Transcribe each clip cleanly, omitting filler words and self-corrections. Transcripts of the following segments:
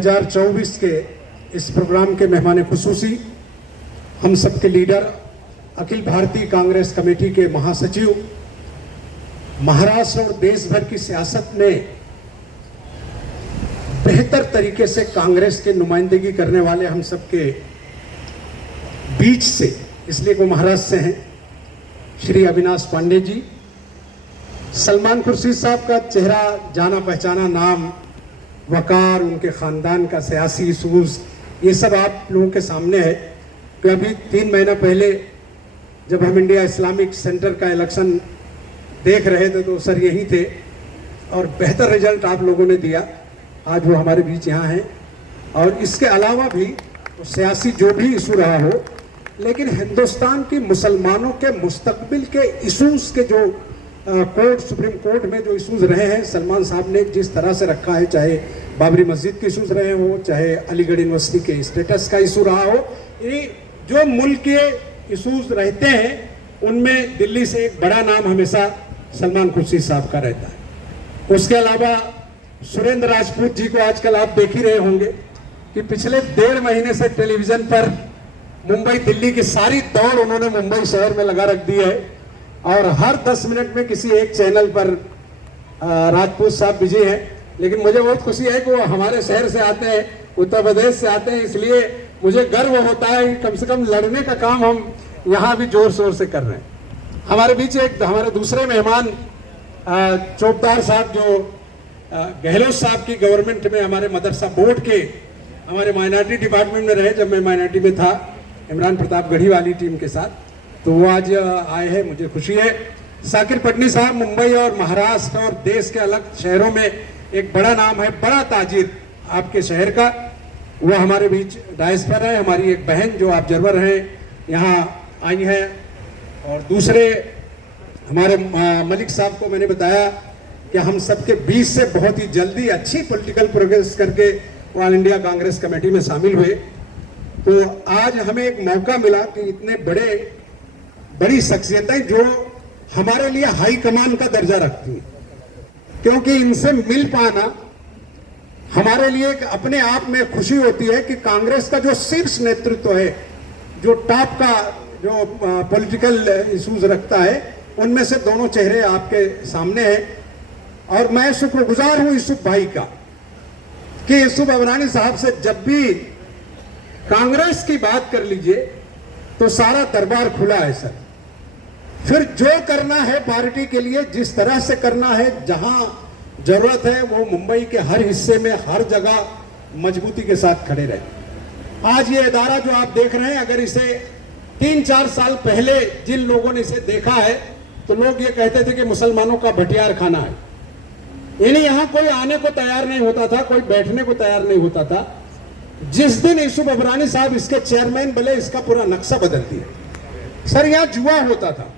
2024 के इस प्रोग्राम के मेहमान खुसूसी हम सबके लीडर, अखिल भारतीय कांग्रेस कमेटी के महासचिव, महाराष्ट्र और देश भर की सियासत में बेहतर तरीके से कांग्रेस के नुमाइंदगी करने वाले हम सबके बीच से, इसलिए वो महाराष्ट्र से हैं, श्री अविनाश पांडे जी। सलमान खुर्शीद साहब का चेहरा जाना पहचाना नाम, वकार, उनके ख़ानदान का सियासी सूझ, ये सब आप लोगों के सामने है कि अभी 3 महीना पहले जब हम इंडिया इस्लामिक सेंटर का इलेक्शन देख रहे थे तो सर यही थे और बेहतर रिजल्ट आप लोगों ने दिया। आज वो हमारे बीच यहाँ हैं और इसके अलावा भी सियासी जो भी इशू रहा हो, लेकिन हिंदुस्तान की मुसलमानों के मुस्तकबिल के इशूज़ के जो कोर्ट, सुप्रीम कोर्ट में जो इशूज़ रहे हैं, सलमान साहब ने जिस तरह से रखा है, चाहे बाबरी मस्जिद के इशूज़ रहे हो, चाहे अलीगढ़ यूनिवर्सिटी के स्टेटस का इशू रहा हो, ये जो मुल्क के इशूज़ रहते हैं उनमें दिल्ली से एक बड़ा नाम हमेशा सलमान खुर्शीद साहब का रहता है। उसके अलावा सुरेंद्र राजपूत जी को आजकल आप देख ही रहे होंगे कि पिछले 1.5 महीने से टेलीविज़न पर मुंबई दिल्ली की सारी दौड़ उन्होंने मुंबई शहर में लगा रख दी है और हर 10 मिनट में किसी एक चैनल पर राजपूत साहब बिजी हैं। लेकिन मुझे बहुत खुशी है कि वो हमारे शहर से आते हैं, उत्तर प्रदेश से आते हैं, इसलिए मुझे गर्व होता है कि कम से कम लड़ने का काम हम यहाँ भी जोर शोर से कर रहे हैं। हमारे बीच एक हमारे दूसरे मेहमान चौबदार साहब, जो गहलोत साहब की गवर्नमेंट में हमारे मदरसा बोर्ड के हमारे माइनॉरिटी डिपार्टमेंट में रहे जब मैं माइनॉरिटी में था, इमरान प्रताप गढ़ी वाली टीम के साथ, तो वो आज आए हैं, मुझे खुशी है। साकिर पटनी साहब मुंबई और महाराष्ट्र और देश के अलग शहरों में एक बड़ा नाम है, बड़ा ताजिर आपके शहर का, वो हमारे बीच डायस पर है। हमारी एक बहन जो ऑब्जर्वर हैं यहाँ आई हैं और दूसरे हमारे मलिक साहब को मैंने बताया कि हम सबके बीच से बहुत ही जल्दी अच्छी पॉलिटिकल प्रोग्रेस करके ऑल इंडिया कांग्रेस कमेटी में शामिल हुए। तो आज हमें एक मौका मिला कि इतने बड़ी शख्सियतें जो हमारे लिए हाई कमान का दर्जा रखती हैं, क्योंकि इनसे मिल पाना हमारे लिए एक अपने आप में खुशी होती है कि कांग्रेस का जो शीर्ष नेतृत्व है, जो टॉप का जो पॉलिटिकल इश्यूज रखता है, उनमें से दोनों चेहरे आपके सामने हैं। और मैं शुक्रगुजार हूं यूसुफ भाई का कि यूसुफ अबरानी साहब से जब भी कांग्रेस की बात कर लीजिए तो सारा दरबार खुला है सर। फिर जो करना है पार्टी के लिए, जिस तरह से करना है, जहां जरूरत है, वो मुंबई के हर हिस्से में हर जगह मजबूती के साथ खड़े रहे। आज ये इदारा जो आप देख रहे हैं, अगर इसे 3-4 साल पहले जिन लोगों ने इसे देखा है तो लोग ये कहते थे कि मुसलमानों का भटियार खाना है, यानी यहां कोई आने को तैयार नहीं होता था, कोई बैठने को तैयार नहीं होता था। जिस दिन यूसुफ अबरानी साहब इसके चेयरमैन बने, इसका पूरा नक्शा बदल दिया। सर यहां जुआ होता था,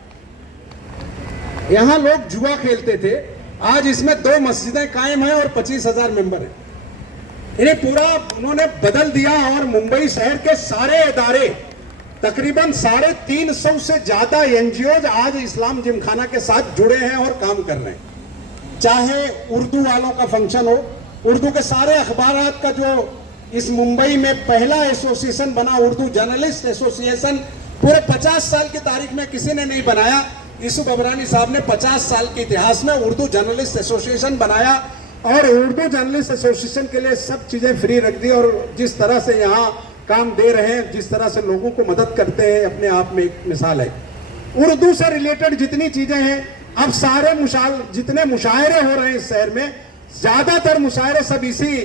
यहां लोग जुआ खेलते थे, आज इसमें 2 मस्जिदें कायम हैं और 25,000 मेंबर हैं। इन्हें पूरा उन्होंने बदल दिया और मुंबई शहर के सारे इदारे, तकरीबन 350 से ज्यादा एनजीओ आज इस्लाम जिमखाना के साथ जुड़े हैं और काम कर रहे हैं। चाहे उर्दू वालों का फंक्शन हो, उर्दू के सारे अखबारात का जो इस मुंबई में पहला एसोसिएशन बना, उर्दू जर्नलिस्ट एसोसिएशन, पूरे 50 साल की तारीख में किसी ने नहीं बनाया। यूसुफ अबरानी साहब ने 50 साल के इतिहास में उर्दू जर्नलिस्ट एसोसिएशन बनाया और उर्दू जर्नलिस्ट एसोसिएशन के लिए सब चीज़ें फ्री रख दी और जिस तरह से यहाँ काम दे रहे हैं, जिस तरह से लोगों को मदद करते हैं, अपने आप में एक मिसाल है। उर्दू से रिलेटेड जितनी चीज़ें हैं, अब सारे जितने मुशायरे हो रहे हैं इस शहर में, ज़्यादातर मुशायरे सब इसी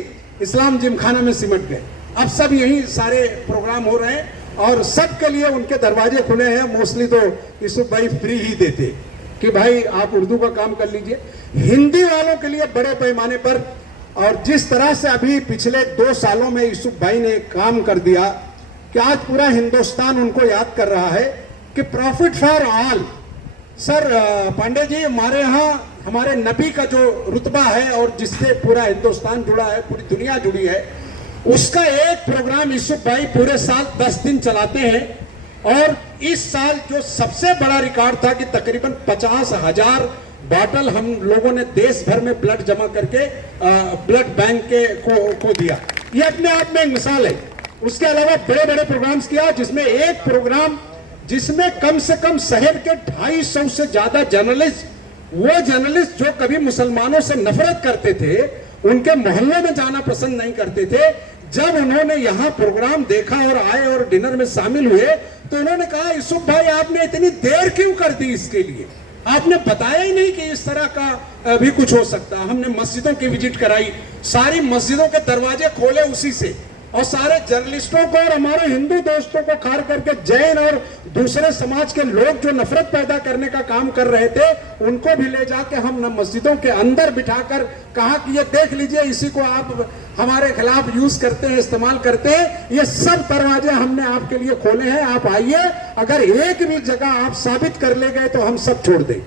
इस्लाम जिमखाना में सिमट गए। अब सब यही सारे प्रोग्राम हो रहे हैं और सबके लिए उनके दरवाजे खुले हैं। मोस्टली तो यूसुफ भाई फ्री ही देते कि भाई आप उर्दू का काम कर लीजिए। हिंदी वालों के लिए बड़े पैमाने पर, और जिस तरह से अभी पिछले 2 सालों में यूसुफ भाई ने काम कर दिया कि आज पूरा हिंदुस्तान उनको याद कर रहा है कि profit for all. Sir Pandey ji, हमारे यहाँ हमारे नबी का जो रुतबा है और जिससे पूरा हिंदुस्तान जुड़ा है, पूरी दुनिया जुड़ी है, उसका एक प्रोग्राम यूसुफ भाई पूरे साल 10 दिन चलाते हैं। और इस साल जो सबसे बड़ा रिकॉर्ड था कि तकरीबन 50,000 बॉटल हम लोगों ने देश भर में ब्लड जमा करके ब्लड बैंक को दिया। ये अपने आप में एक मिसाल है। उसके अलावा बड़े बड़े प्रोग्राम्स किया, जिसमें एक प्रोग्राम जिसमें कम से कम शहर के 250 से ज्यादा जर्नलिस्ट, वो जर्नलिस्ट जो कभी मुसलमानों से नफरत करते थे, उनके मोहल्ले में जाना पसंद नहीं करते थे, जब उन्होंने यहां प्रोग्राम देखा और आए और डिनर में शामिल हुए, तो उन्होंने कहा यूसुफ भाई आपने इतनी देर क्यों कर दी, इसके लिए आपने बताया ही नहीं कि इस तरह का भी कुछ हो सकता। हमने मस्जिदों की विजिट कराई, सारी मस्जिदों के दरवाजे खोले उसी से, और सारे जर्नलिस्टों को और हमारे हिंदू दोस्तों को खार करके जैन और दूसरे समाज के लोग जो नफरत पैदा करने का काम कर रहे थे, उनको भी ले जाके हम न मस्जिदों के अंदर बिठाकर कहा कि ये देख लीजिए, इसी को आप हमारे खिलाफ यूज करते हैं, इस्तेमाल करते हैं। ये सब दरवाजे हमने आपके लिए खोले हैं, आप आइए, अगर एक भी जगह आप साबित कर ले गए तो हम सब छोड़ दें।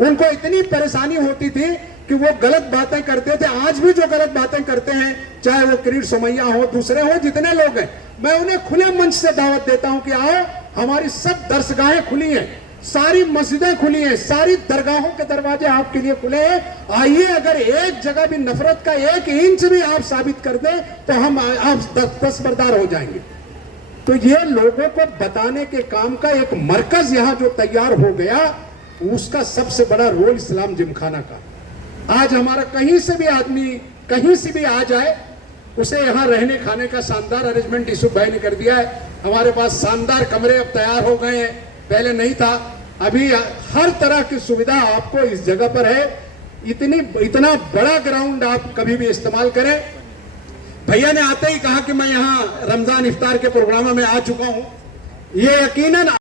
उनको इतनी परेशानी होती थी कि वो गलत बातें करते थे। आज भी जो गलत बातें करते हैं, चाहे वो किरीट सोमैया हो, दूसरे हो, जितने लोग हैं, मैं उन्हें खुले मंच से दावत देता हूं कि आओ, हमारी सब दरसगाहें खुली हैं, सारी मस्जिदें खुली हैं, सारी दरगाहों के दरवाजे आपके लिए खुले हैं। आइए, अगर एक जगह भी नफरत का 1 इंच भी आप साबित कर दें तो हम आप दस्तबरदार हो जाएंगे। तो ये लोगों को बताने के काम का एक मरकज यहां जो तैयार हो गया, उसका सबसे बड़ा रोल इस्लाम जिमखाना का। आज हमारा कहीं से भी आदमी कहीं से भी आ जाए, उसे यहाँ रहने खाने का शानदार अरेंजमेंट यूसुफ भाई ने कर दिया है। हमारे पास शानदार कमरे अब तैयार हो गए हैं, पहले नहीं था। अभी हर तरह की सुविधा आपको इस जगह पर है। इतना बड़ा ग्राउंड आप कभी भी इस्तेमाल करें। भैया ने आते ही कहा कि मैं यहाँ रमजान इफ्तार के प्रोग्रामों में आ चुका हूँ, ये यकीनन